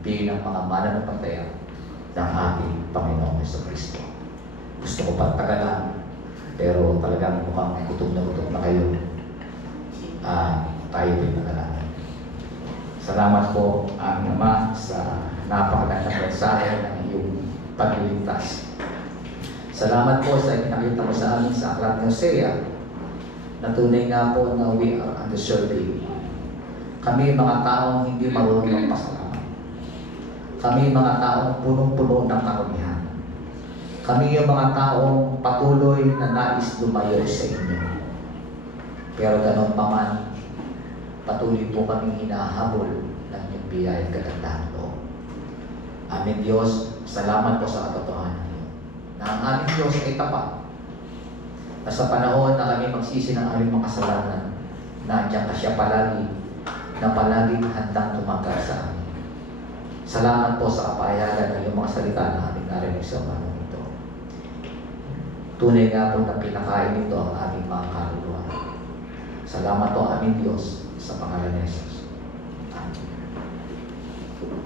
bilang mga mananampalataya ng ating Panginoong Jesucristo. Gusto ko pagtagalan, pero talagang mukhang gutom na kayo. Tayo din nagalangin. Salamat po ang Ama sa napakagandang mensahe ng iyong pagliligtas. Salamat po sa ipinakita mo sa amin sa aklat ng Hosea na tunay nga po na we are undeserving. Kami mga taong hindi marunong magpasalamat. Kami mga taong punong-puno ng karumihan. Kami yung mga taong patuloy na nais lumayo sa inyo. Pero ganon pa man, patuloy po kami hinahabol ng inyong biyaya at kagandahan loob. Aming Diyos, salamat po sa katotohanan niyo na ang aming Diyos ay tapat. Na sa panahon na kami magsisi ng aming mga kasalanan, nandiyan ka siya palagi, na palaging handang tumagal sa amin. Salamat po sa kapayagan ng iyong mga salita na aming narinig sa panahon ito. Tunay nga po na pinakain nito ang aming mga kaluluwa. Salamat po aming Diyos sa pangalan ni Jesus. Amen.